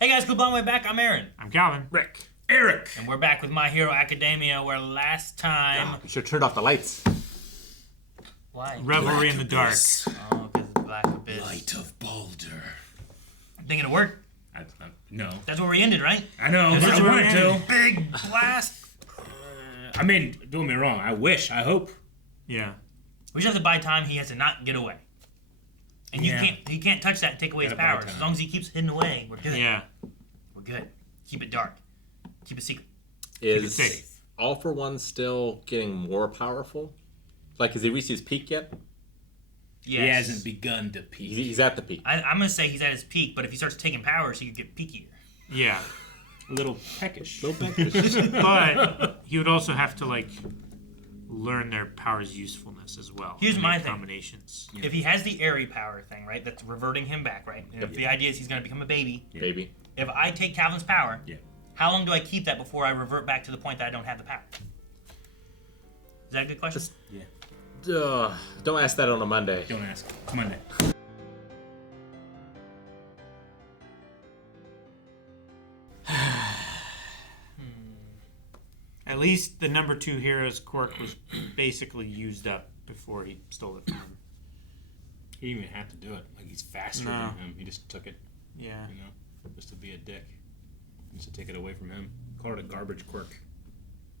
Hey guys, good long way back. I'm Aaron. I'm Calvin. Rick. Eric. And we're back with My Hero Academia, where last time... You should have turned off the lights. Why? Revelry in the dark. Oh, because it's Black Abyss. Light of Balder. Think it'll work? No. That's where we ended, right? I know, That's but I where wanted we ended. to. Big blast. I mean, don't get me wrong. I wish. I hope. Yeah. We just have to buy time. He has to not get away. And he can't touch that and take away his Gotta buy powers. time. As long as he keeps hidden away, we're good. Yeah. We're good. Keep it dark. Keep it secret. Is safe. All for One still getting more powerful? Like, has he reached his peak yet? Yes. He hasn't begun to peak. He's at the peak. I'm going to say he's at his peak, but if he starts taking powers, he could get peakier. Yeah. A little peckish. But he would also have to, like, learn their powers' usefulness as well. Here's and my make thing. Combinations. Yeah. If he has the airy power thing, right, that's reverting him back, right? And if the idea is he's going to become a baby, Yeah. Baby. if I take Calvin's power, Yeah. how long do I keep that before I revert back to the point that I don't have the power? Is that a good question? Just- Yeah. Don't ask that on a Monday. Don't ask. Come on, Nick. At least the number 2 hero's Quirk was basically used up before he stole it from him. He didn't even have to do it. Like, he's faster No. than him. He just took it, Yeah. you know, just to be a dick. Just to take it away from him. Call it a garbage quirk.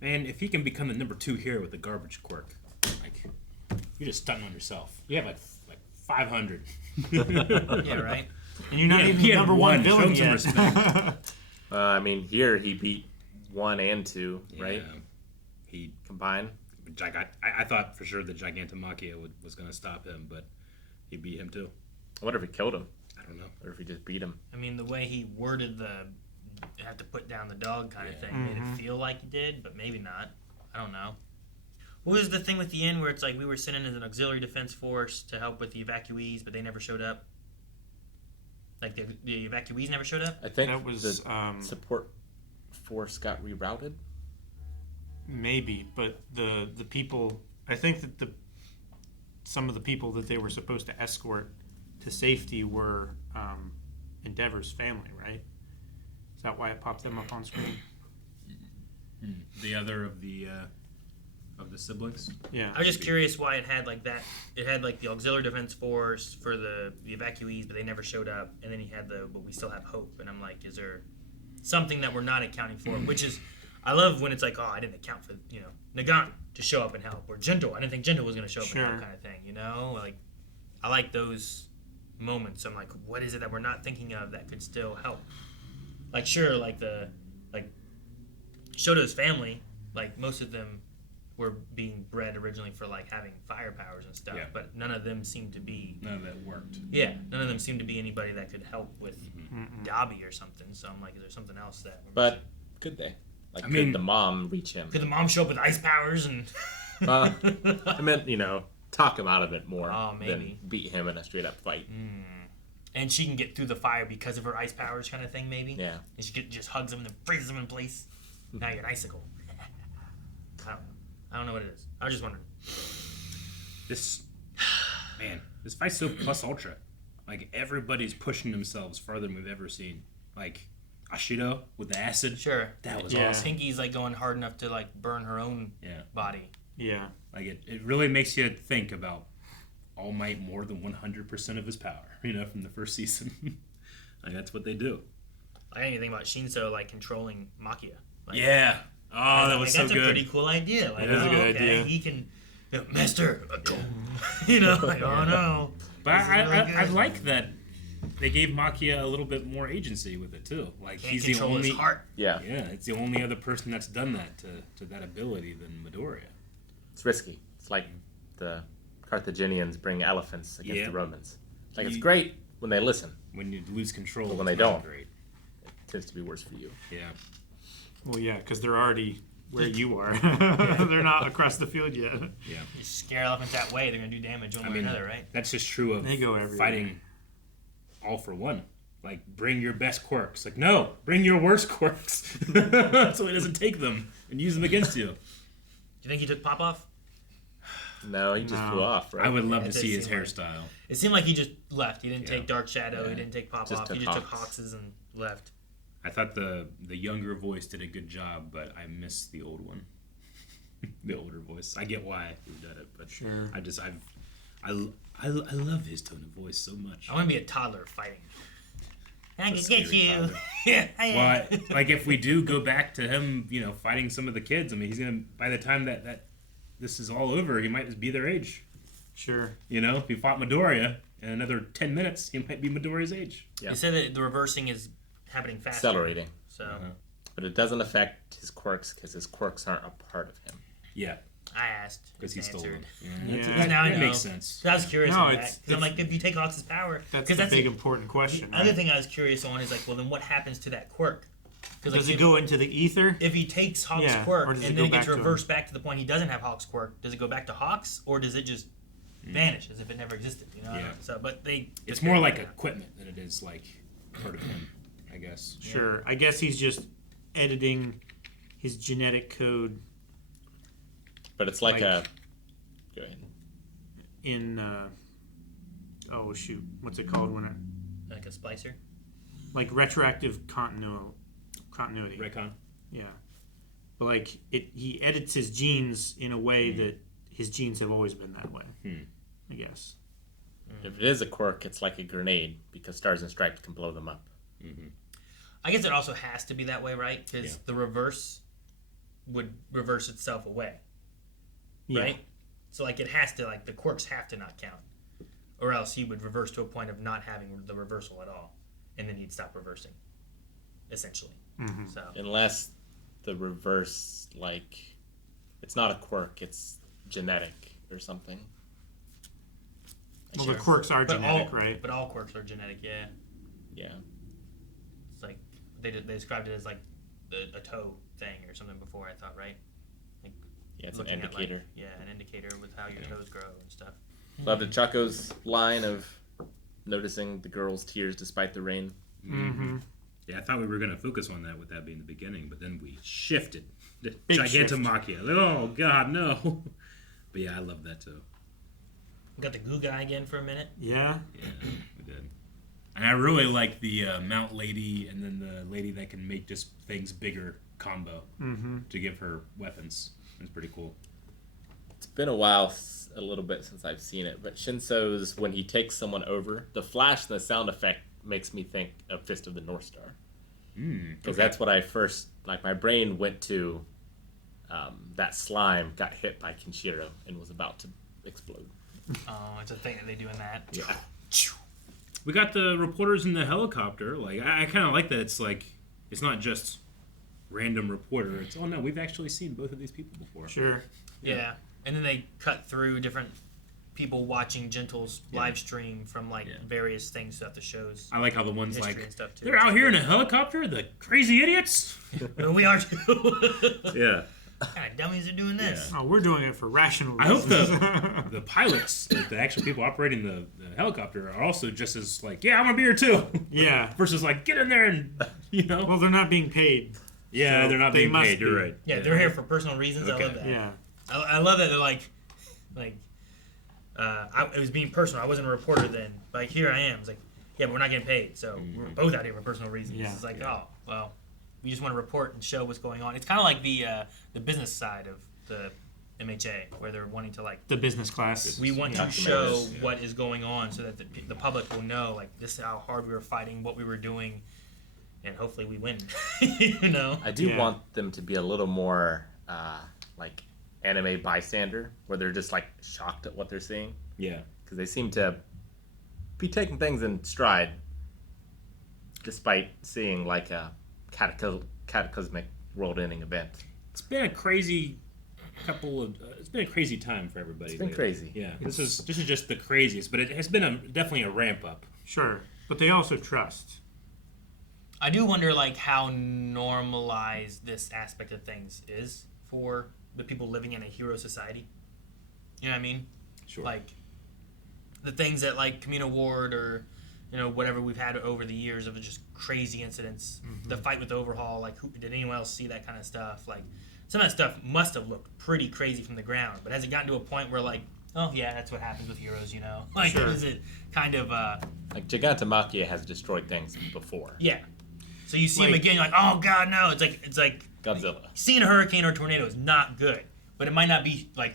Man, if he can become the number 2 hero with the garbage quirk, like, you're just stunting on yourself. You have, like 500. Yeah, right? And you're not even he the had number 1 one. Show villain him some yet. respect. I mean, here he beat 1 and 2, right? Yeah. He Combined. I thought for sure that Gigantomachia was going to stop him, but he beat him too. I wonder if he killed him. I don't know. Or if he just beat him. I mean, the way he worded the have to put down the dog kind of Yeah. thing made it feel like he did, but maybe not. I don't know. What was the thing with the end where it's like we were sent in as an auxiliary defense force to help with the evacuees, but they never showed up? Like the evacuees never showed up? I think That was, the support force got rerouted. maybe, but the people, I think that some of the people that they were supposed to escort to safety were Endeavor's family, right? Is that why it popped them up on screen? The other of the siblings. Yeah. I was just curious why it had like that. It had like the auxiliary defense force for the evacuees, but they never showed up. And then he had but we still have hope. And I'm like, is there something that we're not accounting for? Which is, I love when it's like, oh, I didn't account for, Nagant to show up and help. Or Gentle, I didn't think Gentle was going to show up and help kind of thing, Like, I like those moments. I'm like, what is it that we're not thinking of that could still help? Like, sure, like Shoto's family, like most of them were being bred originally for like having fire powers and stuff, Yeah. but none of them seemed to be. None of that worked. Yeah, none of them seemed to be anybody that could help with Dobby or something. So I'm like, is there something else that? But could they? Like, I mean- could the mom reach him? Could the mom show up with ice powers and? I meant, talk him out of it more Oh, maybe. than beat him in a straight-up fight. And she can get through the fire because of her ice powers, kind of thing, maybe. Yeah. And she just hugs him and freezes him in place. Now you're an icicle. I don't know what it is. I was just wondering. This fight's so plus ultra. Like, everybody's pushing themselves farther than we've ever seen. Like, Ashido with the acid. Sure. That was Yeah. awesome. Pinky's like going hard enough to like burn her own Yeah. body. Yeah. Like, it really makes you think about All Might more than 100% of his power, from the first season. Like, that's what they do. I didn't even think about Shinso like controlling Machia. Like, Yeah. Oh, that was so that's good. a pretty cool idea. Like, That is a good idea. He can, Master, like, oh no. But This is really I good. like that they gave Machia a little bit more agency with it too. Like, Can't he's the control only his heart. Yeah. Yeah, it's the only other person that's done that to that ability than Midoriya. It's risky. It's like the Carthaginians bring elephants against Yeah. the Romans. Like, it's You- great when they listen. When you lose control, But when it's they not don't. great. It tends to be worse for you. Yeah. Well, yeah, because they're already where you are. They're not across the field yet. Yeah. You scare elephants that way, they're gonna do damage one way or another, right? That's just true of They go everywhere. fighting all for one. Like, bring your best quirks. Like, no, bring your worst quirks. So he doesn't take them and use them against you. Do you think he took Pop off? No, he just No. flew off, right? I would love Yeah, to it see did his seem like- hairstyle. It seemed like he just left. He didn't Yeah. take Dark Shadow. Yeah. He didn't take Pop Just off. took He just took Hawks. Hawks and left. I thought the younger voice did a good job, but I miss the old one. The older voice. I get why he did it, but Sure. I love his tone of voice so much. I want to be a toddler fighting. I can It's a get scary you. toddler. Yeah, I am. Well, like if we do go back to him, fighting some of the kids. I mean, he's gonna by the time that this is all over, he might just be their age. Sure. If he fought Midoriya in another 10 minutes, he might be Midoriya's age. Yeah. You said that the reversing is happening faster. Accelerating. So But it doesn't affect his quirks because his quirks aren't a part of him. Yeah, I asked. because he stole them. Yeah. Now I that know. makes sense. So I was curious No, on that. it's- 'Cause I'm like, if you take Hawks' power, That's 'cause the big important question. the other Right? thing I was curious on is like, well, then what happens to that quirk? Because Does it go into the ether? if he takes Hawk's Yeah, quirk or does and it then go it gets back to him? reversed back to the point he doesn't have Hawk's quirk, does it go back to Hawks or does it just vanish as if it never existed? Yeah. So, but It's more like equipment than it is like part of him, I guess. Sure. I guess he's just editing his genetic code But it's like Like- a. Go ahead. in. Oh shoot! What's it called when it like a splicer. like retroactive continuity? Raycon. Yeah. But like he edits his genes in a way that his genes have always been that way. I guess. If it is a quirk, it's like a grenade because Stars and Stripes can blow them up. I guess it also has to be that way, right? Because the reverse would reverse itself away, Yeah. right? So like it has to, like the quirks have to not count, or else he would reverse to a point of not having the reversal at all, and then he'd stop reversing, essentially. So Unless the reverse, like, it's not a quirk, it's genetic or something. Well, the quirks are genetic, all, right? But all quirks are genetic, yeah. Yeah. It's like they described it as like a toe thing or something before. I thought, right? Like Yeah, it's an looking at, like, indicator. an indicator with how your toes grow and stuff. Love the Choco's line of noticing the girl's tears despite the rain. Mm-hmm. Yeah, I thought we were going to focus on that with that being the beginning, but then we shifted. The Big Gigantomachia. Like, oh, God, no. But yeah, I love that too. We got the goo guy again for a minute. Yeah. Yeah, we did. And I really like the Mount Lady and then the lady that can make just things bigger combo to give her weapons. It's pretty cool. It's been a while, a little bit since I've seen it, but Shinso's, when he takes someone over, the flash and the sound effect makes me think of Fist of the North Star. Because that's what I first, like, my brain went to. That slime got hit by Kenshiro and was about to explode. Oh, it's a thing that they do in that. Yeah. We got the reporters in the helicopter. Like, I kind of like that. It's like, it's not just random reporter. It's, oh no, we've actually seen both of these people before. Sure. Yeah. And then they cut through different people watching Gentle's live stream from like various things throughout the shows. I like how the one's History like, and stuff, too. they're out here in a helicopter, the crazy idiots. Well, we are too. Yeah. What kind of dummies are doing this? Oh, we're doing it for rational I hope reasons. the pilots, the actual people operating the helicopter, are also just as like, yeah, I'm gonna be here too. Yeah. Versus like, get in there and Well, they're not being paid. yeah, so they're not they being must paid. You're be. right. Yeah, they're here for personal reasons. Okay. I love that. Yeah. I love that they're like, it was being personal. I wasn't a reporter then. But like, here I am. It's like, yeah, but we're not getting paid. So we're both out here for personal reasons. Yeah. It's like, oh, well, we just want to report and show what's going on. It's kind of like the business side of the MHA, where they're wanting to like, The business class. we want to Document show this, what is going on so that the public will know, like, this is how hard we were fighting, what we were doing, and hopefully we win. I do Yeah. want them to be a little more like anime bystander, where they're just like shocked at what they're seeing, Yeah. because they seem to be taking things in stride, despite seeing like a cataclysmic world-ending event. It's been a crazy couple of. It's been a crazy time for everybody. It's been lately. crazy. Yeah. This is just the craziest, but it has been definitely a ramp up. Sure. But they also trust. I do wonder, like, how normalized this aspect of things is for the people living in a hero society. You know what I mean? Sure. Like, the things that, like, Camino Ward or, whatever we've had over the years of just crazy incidents. The fight with Overhaul, like, did anyone else see that kind of stuff? Like, some of that stuff must have looked pretty crazy from the ground, but has it gotten to a point where, like, oh, yeah, that's what happens with heroes, Like, Sure. is it kind of, Like Gigantomachia has destroyed things before. yeah. So you see him again, you're like, oh god, no! It's like Godzilla. seeing a hurricane or a tornado is not good, but it might not be like,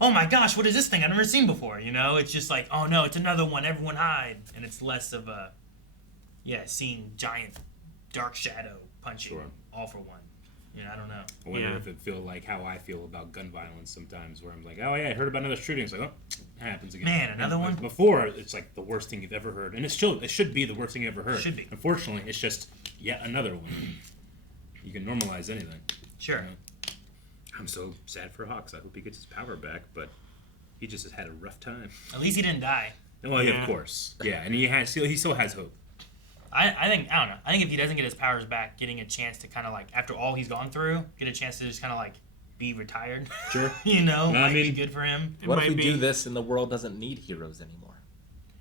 oh my gosh, what is this thing I've never seen before? You know, it's just like, oh no, it's another one. Everyone hide, and it's less of a, seeing giant dark shadow punching all for one. You know, I don't know. I wonder if it feel like how I feel about gun violence sometimes, where I'm like, oh yeah, I heard about another shooting. It's like, oh, it happens again. Man, another one? Before, it's like the worst thing you've ever heard, and it should be the worst thing you ever heard. Should be. Unfortunately, it's just yet another one. You can normalize anything. Sure. You know? I'm so sad for Hawks. I hope he gets his power back, but he just has had a rough time. At least he didn't die. Well, yeah, of course. Yeah, and he still has hope. I think, I don't know. I think if he doesn't get his powers back, getting a chance to kind of like, after all he's gone through, get a chance to just kind of like be retired. Sure. You know, No, might be good for him. What if we do this and the world doesn't need heroes anymore?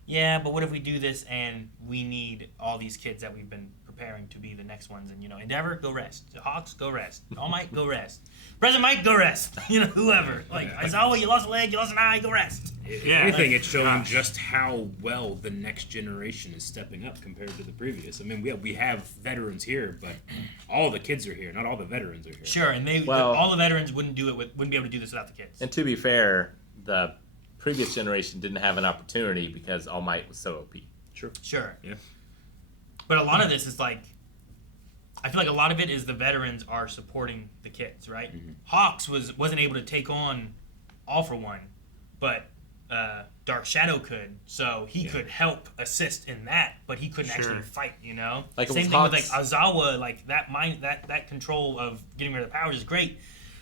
Yeah, but what if we do this and we need all these kids that we've been preparing to be the next ones? And, you know, Endeavor, go rest. Hawks, go rest. All Might, go rest. President Mike, go rest. You know, whoever. Like, Aizawa, you lost a leg, you lost an eye, go rest. If anything, it's showing just how well the next generation is stepping up compared to the previous. I mean, we have veterans here, but all the kids are here. Not all the veterans are here. Sure, and all the veterans wouldn't be able to do this without the kids. And to be fair, the previous generation didn't have an opportunity because All Might was so OP. Sure. Yeah. But a lot of this is like, I feel like a lot of it is the veterans are supporting the kids, right? Mm-hmm. Hawks wasn't able to take on All for One, but Dark Shadow could, so he could help assist in that, but he couldn't actually fight, you know? Like Same thing with like Aizawa, like that control of getting rid of the powers is great,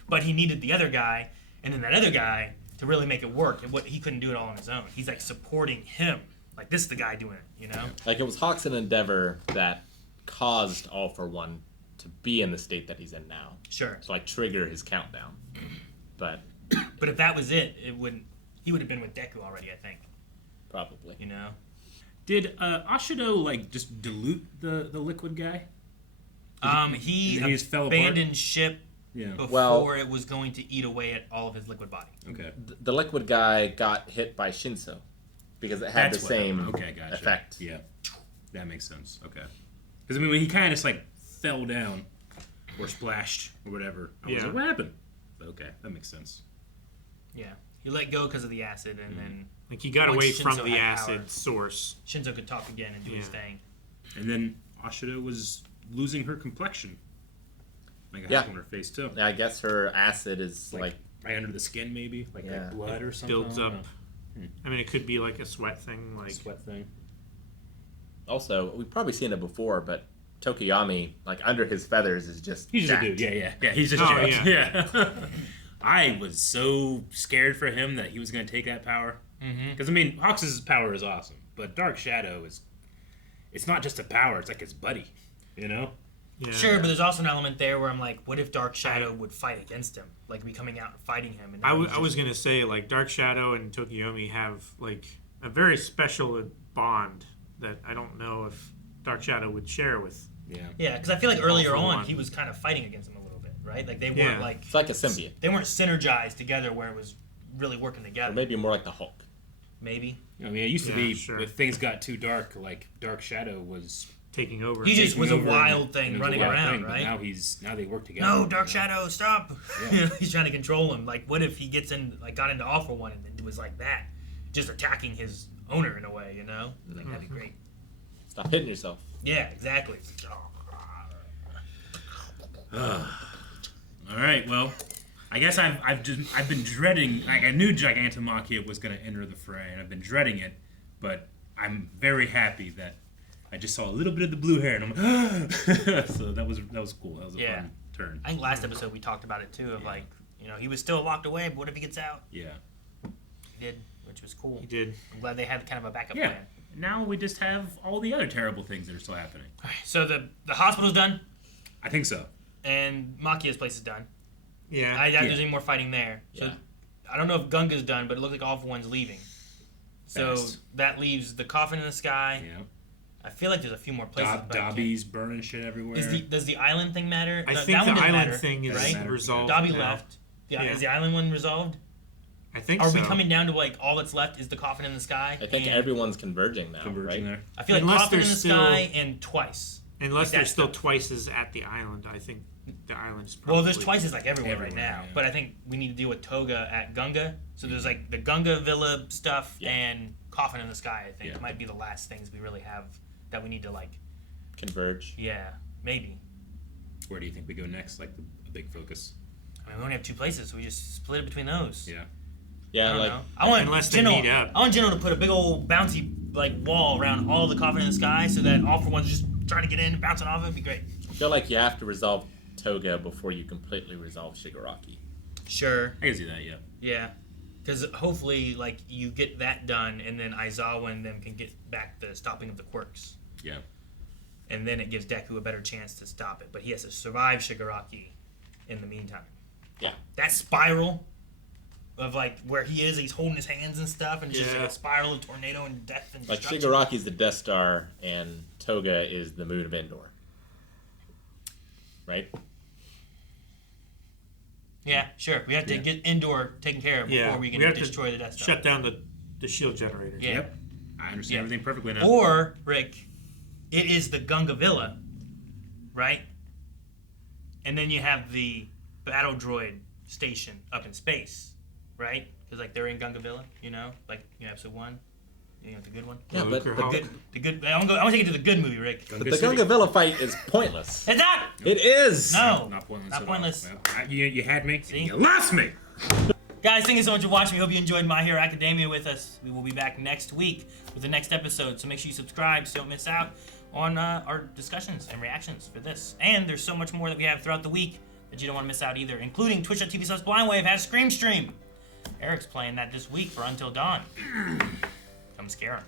but he needed the other guy, and then that other guy to really make it work, and he couldn't do it all on his own. He's like supporting him. Like, this is the guy doing it, you know? Like, it was Hawks and Endeavor that caused All for One to be in the state that he's in now. Sure. To, like, trigger his countdown. But if that was it, he would have been with Deku already, I think. Probably. You know? Did Ashido, like, just dilute the liquid guy? He just fell apart? abandoned ship before it was going to eat away at all of his liquid body. Okay. The liquid guy got hit by Shinso because it had the same gotcha. effect. Yeah, that makes sense. Okay. Because, I mean, when he kind of just, like, fell down or splashed or whatever, I was like, what happened? Okay, that makes sense. Yeah. He let go because of the acid, and then... Like, he got away from the acid power, source. Shinzo could talk again and do his thing. And then Ashido was losing her complexion. Like, on her face, too. Yeah, I guess her acid is, like right under the skin, maybe? Like blood or something? Builds up. I mean, it could be like a sweat thing. Like sweat thing. Also, we've probably seen it before, but Tokiyami, like, under his feathers is just He's jacked. a dude, yeah, he's just jacked. Yeah. I was so scared for him that he was going to take that power. Because, I mean, Hawks' power is awesome, but Dark Shadow it's not just a power, it's like his buddy, you know? Yeah. Sure, but there's also an element there where I'm like, what if Dark Shadow would fight against him? Like, be coming out and fighting him? And I was going to say, like, Dark Shadow and Tokiyami have, like, a very special bond that I don't know if Dark Shadow would share with. Yeah, because I feel like earlier on, he was kind of fighting against him a little bit, right? Like, they weren't, like... It's like a symbiote. They weren't synergized together where it was really working together. Or maybe more like the Hulk. Maybe. I mean, it used to be, when things got too dark, like, Dark Shadow was... taking over. He just was a wild thing running around, right? Now they work together. No, Dark Shadow, stop! Yeah. He's trying to control him. Like, what if he got into All for One and it was like that, just attacking his owner in a way, you know? Like, that'd be great. Stop hitting yourself. Yeah, exactly. All right, well, I guess I've been dreading. Like, I knew Gigantomachia was going to enter the fray, and I've been dreading it, but I'm very happy that I just saw a little bit of the blue hair, and I'm like, so that was cool. That was a fun turn. I think last episode we talked about it too, of like, you know, he was still locked away, but what if he gets out? Yeah. He did, which was cool. He did. I'm glad they had kind of a backup plan. Now we just have all the other terrible things that are still happening. So the hospital's done, I think so. and Machia's place is done. Yeah. I doubt there's any more fighting there. So Yeah. I don't know if Gunga's done, but it looks like All for One's leaving. So that leaves the coffin in the sky. Yeah. I feel like there's a few more places. Dobby's burning shit everywhere. Does the island thing matter? I think that the one didn't island matter, thing is right? resolved. Dobby now. left. Is the island one resolved? I think Are so. we coming down to like all that's left is the coffin in the sky? I think everyone everyone's converging now, right? there. I feel like Unless coffin in the there's sky and twice. Unless Like they're that still stuff. twice as at the island, I think the island is probably... Well, there's twice as like everywhere right Everywhere, now, yeah. but I think we need to deal with Toga at Gunga. So there's like the Gunga Villa stuff Yeah. and Coffin in the Sky. I think Yeah. might be the last things we really have that we need to like. Converge. Yeah, maybe. Where do you think we go next? Like a big focus. I mean, we only have 2 places, so we just split it between those. Yeah. I Yeah, don't like know. I want Unless they Jinno, meet up. I want Jinno to put a big old bouncy like wall around all the Coffin in the Sky, so that all for one's just trying to get in, bouncing off it. It'd be great. I feel like you have to resolve Toga before you completely resolve Shigaraki. Sure. I can see that. Yeah. Yeah. Because hopefully, like, you get that done, and then Aizawa and them can get back the stopping of the Quirks. Yeah. And then it gives Deku a better chance to stop it. But he has to survive Shigaraki in the meantime. Yeah. That spiral of, like, where he is, he's holding his hands and stuff, and just Yeah. like a spiral of tornado and death and Like destruction. Shigaraki's the Death Star and Toga is the Moon of Endor. Right? Yeah, sure. We have to Yeah. get Endor taken care of before Yeah, we can have to destroy the Death Star. shut down the shield generators. Yeah. Yep. I understand Yeah. everything perfectly now. Or, Rick, it is the Gunga Villa, right? And then you have the battle droid station up in space, right? Because, like, they're in Gunga Villa, you know? Like, you know, episode 1. You know, the good one? Yeah, Luke but or the Hulk. good, The good. I want to take it to the good movie, Rick. but the Gunga Villa fight is pointless. It's not! It is! No! Not pointless. Not at pointless. All. Well, you had me. See? You lost me. Guys, thank you so much for watching. We hope you enjoyed My Hero Academia with us. We will be back next week with the next episode, so make sure you subscribe so you don't miss out on our discussions and reactions for this. And there's so much more that we have throughout the week that you don't want to miss out either, including twitch.tv/blindwave has Scream Stream. Eric's playing that this week for Until Dawn. Come scare him.